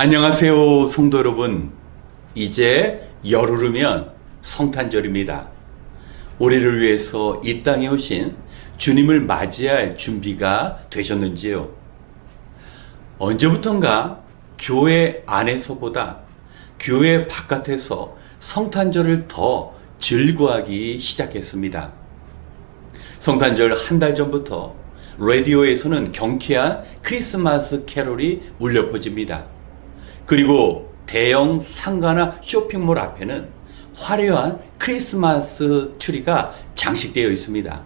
안녕하세요, 성도 여러분. 이제 열흘이면 성탄절입니다. 우리를 위해서 이 땅에 오신 주님을 맞이할 준비가 되셨는지요? 언제부턴가 교회 안에서보다 교회 바깥에서 성탄절을 더 즐거워하기 시작했습니다. 성탄절 한 달 전부터 라디오에서는 경쾌한 크리스마스 캐롤이 울려 퍼집니다. 그리고 대형 상가나 쇼핑몰 앞에는 화려한 크리스마스 트리가 장식되어 있습니다.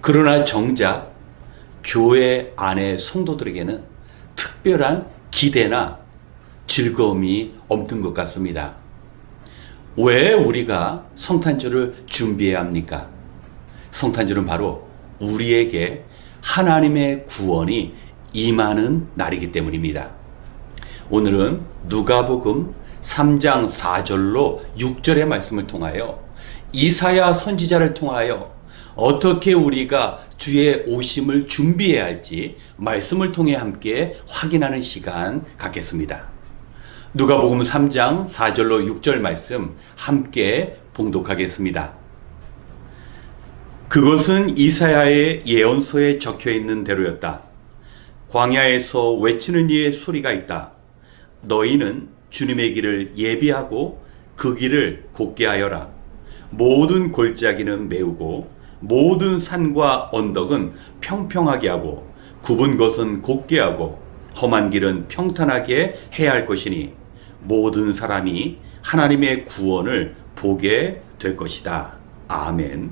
그러나 정작 교회 안의 성도들에게는 특별한 기대나 즐거움이 없는 것 같습니다. 왜 우리가 성탄절을 준비해야 합니까? 성탄절은 바로 우리에게 하나님의 구원이 임하는 날이기 때문입니다. 오늘은 누가복음 3장 4절로 6절의 말씀을 통하여 이사야 선지자를 통하여 어떻게 우리가 주의 오심을 준비해야 할지 말씀을 통해 함께 확인하는 시간 갖겠습니다. 누가복음 3장 4절로 6절 말씀 함께 봉독하겠습니다. 그것은 이사야의 예언서에 적혀 있는 대로였다. 광야에서 외치는 이의 소리가 있다. 너희는 주님의 길을 예비하고 그 길을 곧게 하여라. 모든 골짜기는 메우고 모든 산과 언덕은 평평하게 하고 굽은 것은 곧게 하고 험한 길은 평탄하게 해야 할 것이니 모든 사람이 하나님의 구원을 보게 될 것이다. 아멘.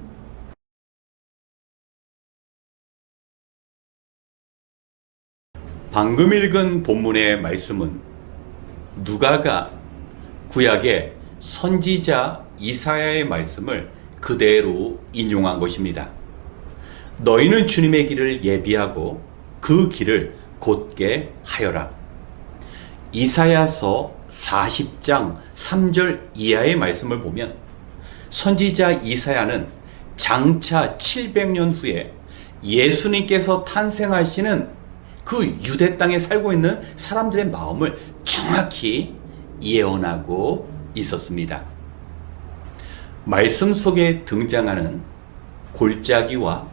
방금 읽은 본문의 말씀은 누가가 구약의 선지자 이사야의 말씀을 그대로 인용한 것입니다. 너희는 주님의 길을 예비하고 그 길을 곧게 하여라. 이사야서 40장 3절 이하의 말씀을 보면 선지자 이사야는 장차 700년 후에 예수님께서 탄생하시는 그 유대 땅에 살고 있는 사람들의 마음을 정확히 예언하고 있었습니다. 말씀 속에 등장하는 골짜기와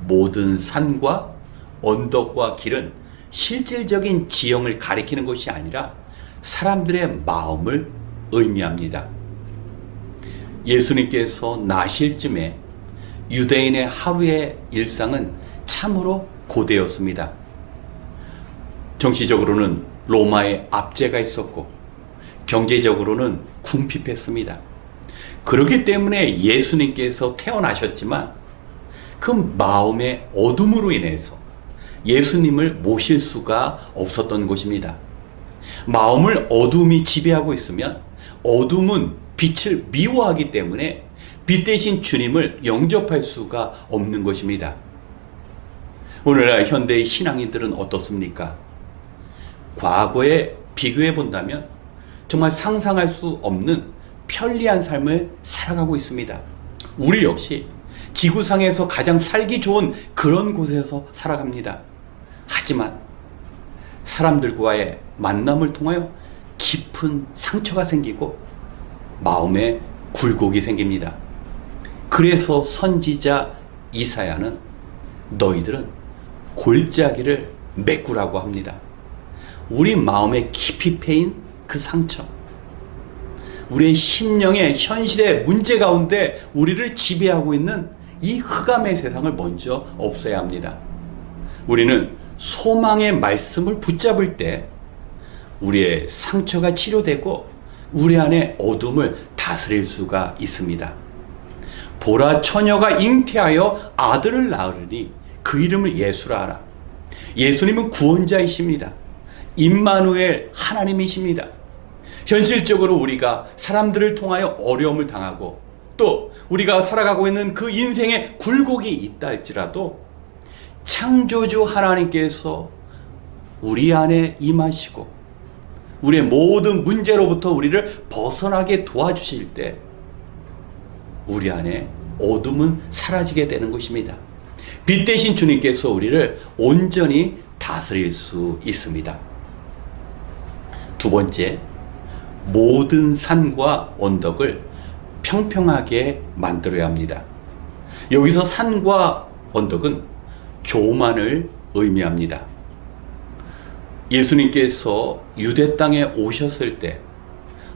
모든 산과 언덕과 길은 실질적인 지형을 가리키는 것이 아니라 사람들의 마음을 의미합니다. 예수님께서 나실 쯤에 유대인의 하루의 일상은 참으로 고되었습니다. 정치적으로는 로마의 압제가 있었고 경제적으로는 궁핍했습니다. 그렇기 때문에 예수님께서 태어나셨지만 그 마음의 어둠으로 인해서 예수님을 모실 수가 없었던 것입니다. 마음을 어둠이 지배하고 있으면 어둠은 빛을 미워하기 때문에 빛 대신 주님을 영접할 수가 없는 것입니다. 오늘날 현대의 신앙인들은 어떻습니까? 과거에 비교해 본다면 정말 상상할 수 없는 편리한 삶을 살아가고 있습니다. 우리 역시 지구상에서 가장 살기 좋은 그런 곳에서 살아갑니다. 하지만 사람들과의 만남을 통하여 깊은 상처가 생기고 마음에 굴곡이 생깁니다. 그래서 선지자 이사야는 너희들은 골짜기를 메꾸라고 합니다. 우리 마음에 깊이 패인 그 상처, 우리의 심령의 현실의 문제 가운데 우리를 지배하고 있는 이 흑암의 세상을 먼저 없애야 합니다. 우리는 소망의 말씀을 붙잡을 때 우리의 상처가 치료되고 우리 안에 어둠을 다스릴 수가 있습니다. 보라, 처녀가 잉태하여 아들을 낳으리니 그 이름을 예수라 하라. 예수님은 구원자이십니다. 임마누엘 하나님이십니다. 현실적으로 우리가 사람들을 통하여 어려움을 당하고 또 우리가 살아가고 있는 그 인생의 굴곡이 있다 할지라도 창조주 하나님께서 우리 안에 임하시고 우리의 모든 문제로부터 우리를 벗어나게 도와주실 때 우리 안에 어둠은 사라지게 되는 것입니다. 빛 대신 주님께서 우리를 온전히 다스릴 수 있습니다. 두 번째, 모든 산과 언덕을 평평하게 만들어야 합니다. 여기서 산과 언덕은 교만을 의미합니다. 예수님께서 유대 땅에 오셨을 때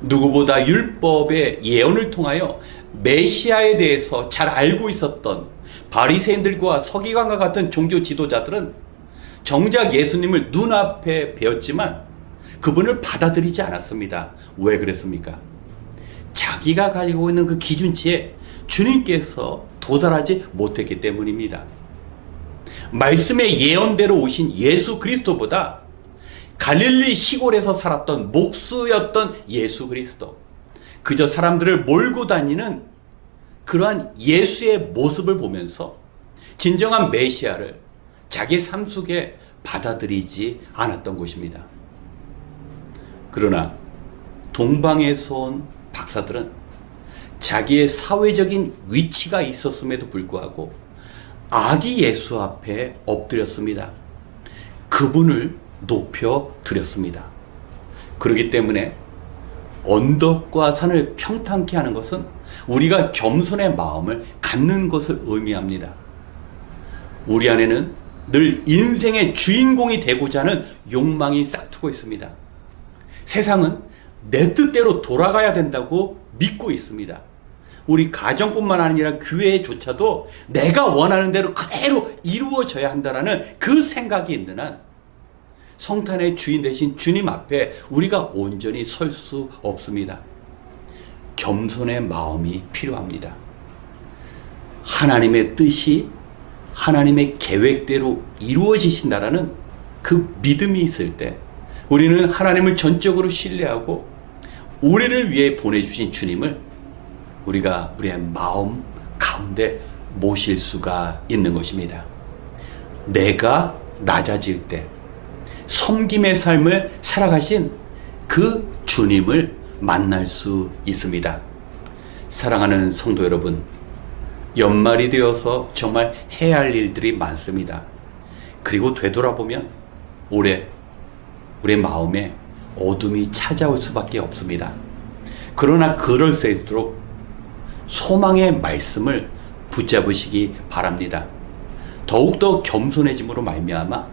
누구보다 율법의 예언을 통하여 메시아에 대해서 잘 알고 있었던 바리새인들과 서기관과 같은 종교 지도자들은 정작 예수님을 눈앞에 뵈었지만 그분을 받아들이지 않았습니다. 왜 그랬습니까? 자기가 가지고 있는 그 기준치에 주님께서 도달하지 못했기 때문입니다. 말씀의 예언대로 오신 예수 그리스도보다 갈릴리 시골에서 살았던 목수였던 예수 그리스도, 그저 사람들을 몰고 다니는 그러한 예수의 모습을 보면서 진정한 메시아를 자기 삶 속에 받아들이지 않았던 것입니다. 그러나 동방에서 온 박사들은 자기의 사회적인 위치가 있었음에도 불구하고 아기 예수 앞에 엎드렸습니다. 그분을 높여 드렸습니다. 그렇기 때문에 언덕과 산을 평탄케 하는 것은 우리가 겸손의 마음을 갖는 것을 의미합니다. 우리 안에는 늘 인생의 주인공이 되고자 하는 욕망이 싹트고 있습니다. 세상은 내 뜻대로 돌아가야 된다고 믿고 있습니다. 우리 가정뿐만 아니라 교회조차도 내가 원하는 대로 그대로 이루어져야 한다는 그 생각이 있는 한 성탄의 주인 되신 주님 앞에 우리가 온전히 설 수 없습니다. 겸손의 마음이 필요합니다. 하나님의 뜻이 하나님의 계획대로 이루어지신다라는 그 믿음이 있을 때 우리는 하나님을 전적으로 신뢰하고 우리를 위해 보내주신 주님을 우리가 우리의 마음 가운데 모실 수가 있는 것입니다. 내가 낮아질 때 섬김의 삶을 살아가신 그 주님을 만날 수 있습니다. 사랑하는 성도 여러분, 연말이 되어서 정말 해야 할 일들이 많습니다. 그리고 되돌아보면 올해 우리 마음에 어둠이 찾아올 수밖에 없습니다. 그러나 그럴수록 소망의 말씀을 붙잡으시기 바랍니다. 더욱더 겸손해짐으로 말미암아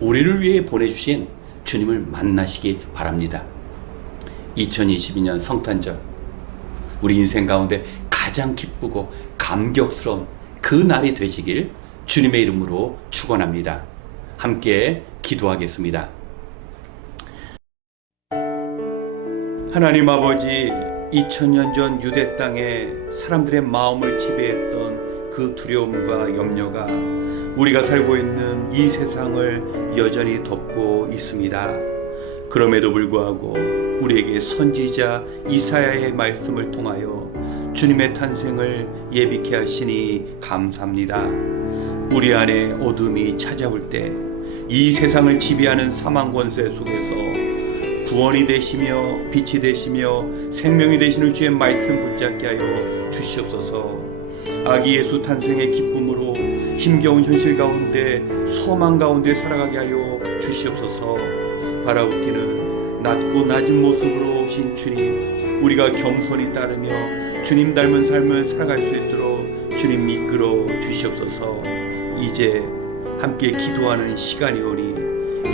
우리를 위해 보내주신 주님을 만나시기 바랍니다. 2022년 성탄절, 우리 인생 가운데 가장 기쁘고 감격스러운 그 날이 되시길 주님의 이름으로 축원합니다. 함께 기도하겠습니다. 하나님 아버지, 2000년 전 유대 땅에 사람들의 마음을 지배했던 그 두려움과 염려가 우리가 살고 있는 이 세상을 여전히 덮고 있습니다. 그럼에도 불구하고 우리에게 선지자 이사야의 말씀을 통하여 주님의 탄생을 예비케 하시니 감사합니다. 우리 안에 어둠이 찾아올 때 이 세상을 지배하는 사망 권세 속에서 구원이 되시며 빛이 되시며 생명이 되시는 주의 말씀 붙잡게 하여 주시옵소서. 아기 예수 탄생의 기쁨으로 힘겨운 현실 가운데 소망 가운데 살아가게 하여 주시옵소서. 바라옵기는 낮고 낮은 모습으로 오신 주님, 우리가 겸손히 따르며 주님 닮은 삶을 살아갈 수 있도록 주님 이끌어 주시옵소서. 이제 함께 기도하는 시간이 오니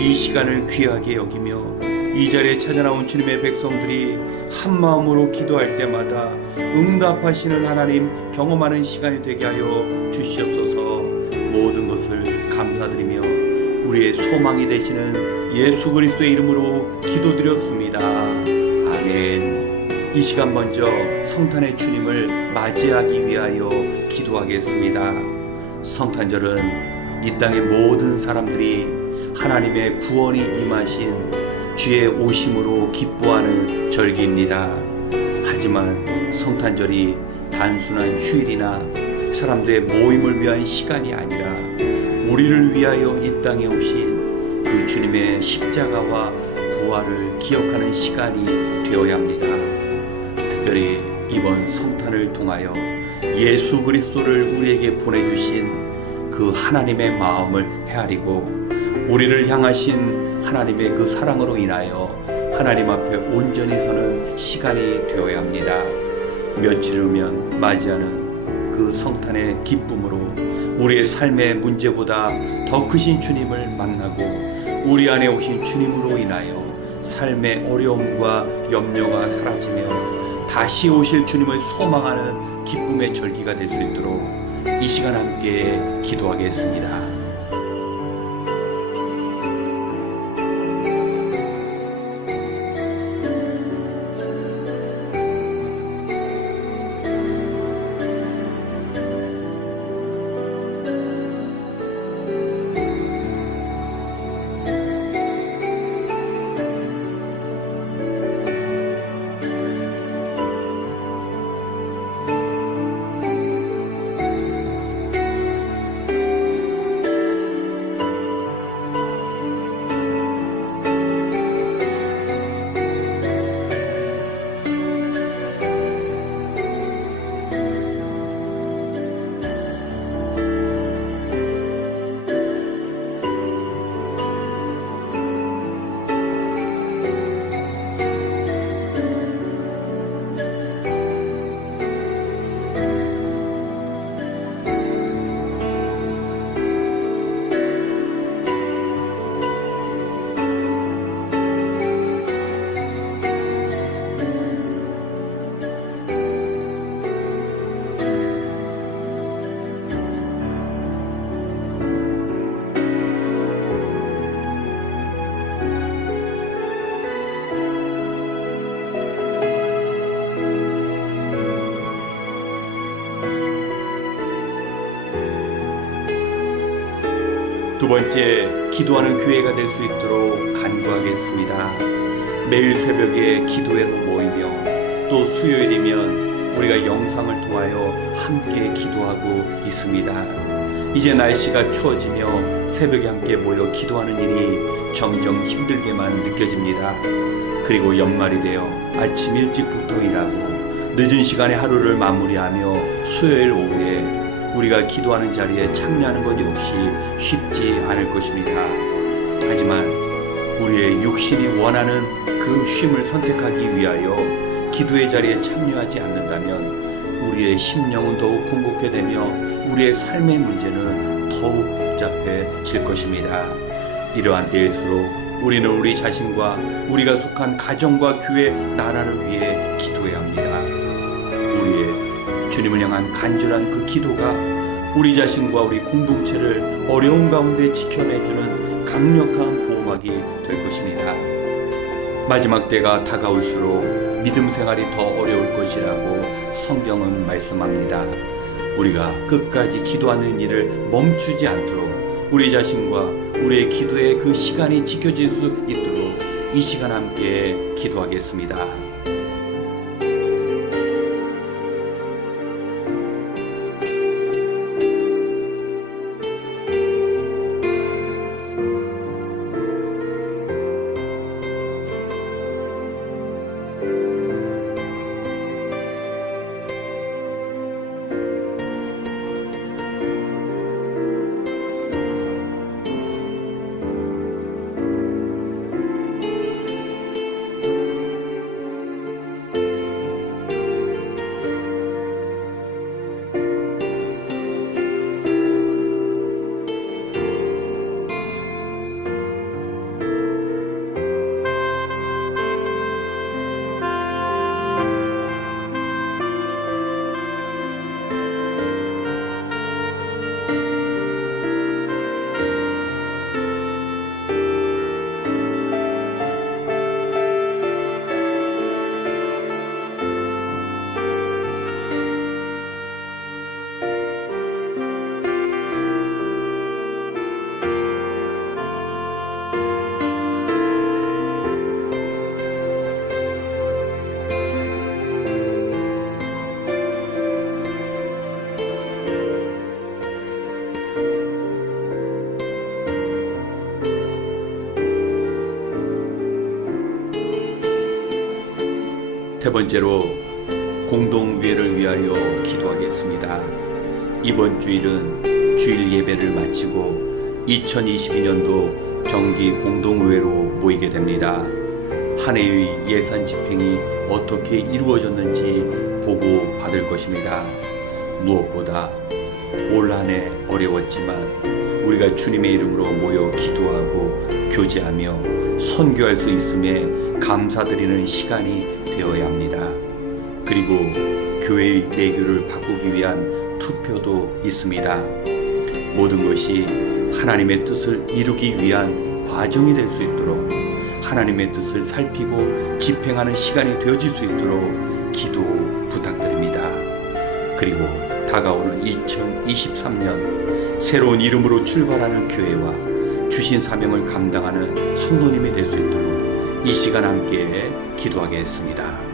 이 시간을 귀하게 여기며 이 자리에 찾아나온 주님의 백성들이 한 마음으로 기도할 때마다 응답하시는 하나님 경험하는 시간이 되게 하여 주시옵소서. 모든 것을 감사드리며 우리의 소망이 되시는 예수 그리스도의 이름으로 기도드렸습니다. 아멘. 이 시간 먼저 성탄의 주님을 맞이하기 위하여 기도하겠습니다. 성탄절은 이 땅의 모든 사람들이 하나님의 구원이 임하신 주의 오심으로 기뻐하는 절기입니다. 하지만 성탄절이 단순한 휴일이나 사람들의 모임을 위한 시간이 아니라 우리를 위하여 이 땅에 오신 그 주님의 십자가와 부활을 기억하는 시간이 되어야 합니다. 특별히 이번 성탄을 통하여 예수 그리스도를 우리에게 보내주신 그 하나님의 마음을 헤아리고 우리를 향하신 하나님의 그 사랑으로 인하여 하나님 앞에 온전히 서는 시간이 되어야 합니다. 며칠 후면 맞이하는 그 성탄의 기쁨으로 우리의 삶의 문제보다 더 크신 주님을 만나고 우리 안에 오신 주님으로 인하여 삶의 어려움과 염려가 사라지며 다시 오실 주님을 소망하는 기쁨의 절기가 될 수 있도록 이 시간 함께 기도하겠습니다. 두 번째, 기도하는 교회가 될 수 있도록 간구하겠습니다. 매일 새벽에 기도회로 모이며 또 수요일이면 우리가 영상을 통하여 함께 기도하고 있습니다. 이제 날씨가 추워지며 새벽에 함께 모여 기도하는 일이 점점 힘들게만 느껴집니다. 그리고 연말이 되어 아침 일찍부터 일하고 늦은 시간에 하루를 마무리하며 수요일 오후에 우리가 기도하는 자리에 참여하는 것 역시 쉽지 않을 것입니다. 하지만 우리의 육신이 원하는 그 쉼을 선택하기 위하여 기도의 자리에 참여하지 않는다면 우리의 심령은 더욱 공고케 되며 우리의 삶의 문제는 더욱 복잡해질 것입니다. 이러한 때일수록 우리는 우리 자신과 우리가 속한 가정과 교회, 나라를 위해 기도해야 합니다. 우리의 주님을 향한 간절한 그 기도가 우리 자신과 우리 공동체를 어려운 가운데 지켜내주는 강력한 보호막이 될 것입니다. 마지막 때가 다가올수록 믿음 생활이 더 어려울 것이라고 성경은 말씀합니다. 우리가 끝까지 기도하는 일을 멈추지 않도록 우리 자신과 우리의 기도의 그 시간이 지켜질 수 있도록 이 시간 함께 기도하겠습니다. 세 번째로 공동위회를 위하여 기도하겠습니다. 이번 주일은 주일 예배를 마치고 2022년도 정기 공동의회로 모이게 됩니다. 한 해의 예산 집행이 어떻게 이루어졌는지 보고 받을 것입니다. 무엇보다 올 한 해 어려웠지만 우리가 주님의 이름으로 모여 기도하고 교제하며 선교할 수 있음에 감사드리는 시간이 되어야 합니다. 그리고 교회의 내교를 바꾸기 위한 투표도 있습니다. 모든 것이 하나님의 뜻을 이루기 위한 과정이 될 수 있도록 하나님의 뜻을 살피고 집행하는 시간이 되어질 수 있도록 기도 부탁드립니다. 그리고 다가오는 2023년 새로운 이름으로 출발하는 교회와 주신 사명을 감당하는 성도님이 될 수 있도록 이 시간 함께 기도하겠습니다.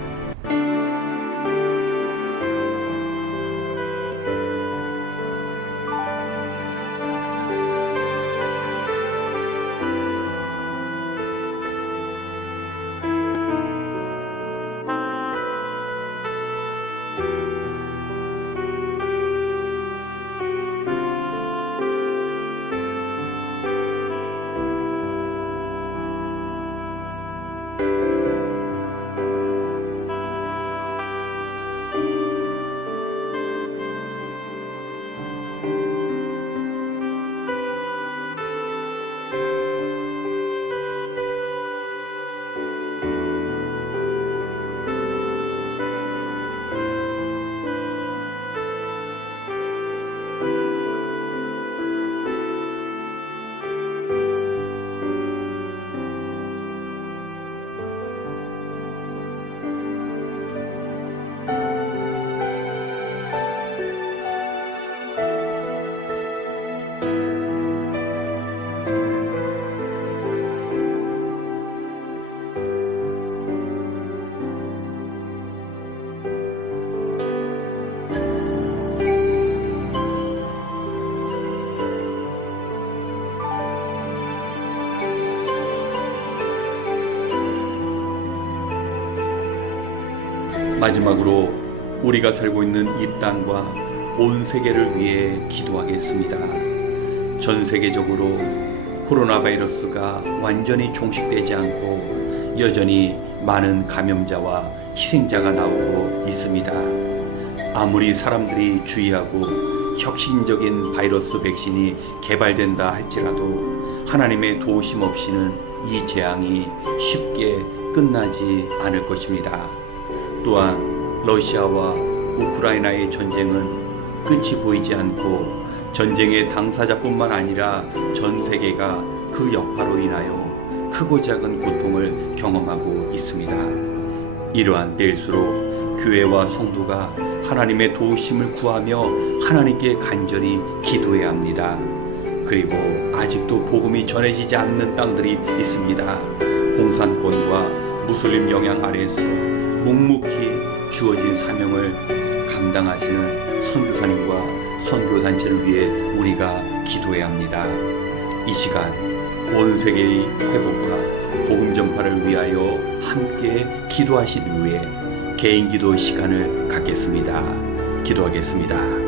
마지막으로 우리가 살고 있는 이 땅과 온 세계를 위해 기도하겠습니다. 전 세계적으로 코로나 바이러스가 완전히 종식되지 않고 여전히 많은 감염자와 희생자가 나오고 있습니다. 아무리 사람들이 주의하고 혁신적인 바이러스 백신이 개발된다 할지라도 하나님의 도우심 없이는 이 재앙이 쉽게 끝나지 않을 것입니다. 또한 러시아와 우크라이나의 전쟁은 끝이 보이지 않고 전쟁의 당사자뿐만 아니라 전 세계가 그 여파로 인하여 크고 작은 고통을 경험하고 있습니다. 이러한 때일수록 교회와 성도가 하나님의 도우심을 구하며 하나님께 간절히 기도해야 합니다. 그리고 아직도 복음이 전해지지 않는 땅들이 있습니다. 공산권과 무슬림 영향 아래에서 묵묵히 주어진 사명을 감당하시는 선교사님과 선교단체를 위해 우리가 기도해야 합니다. 이 시간 온 세계의 회복과 복음 전파를 위하여 함께 기도하시기 위해 개인 기도 시간을 갖겠습니다. 기도하겠습니다.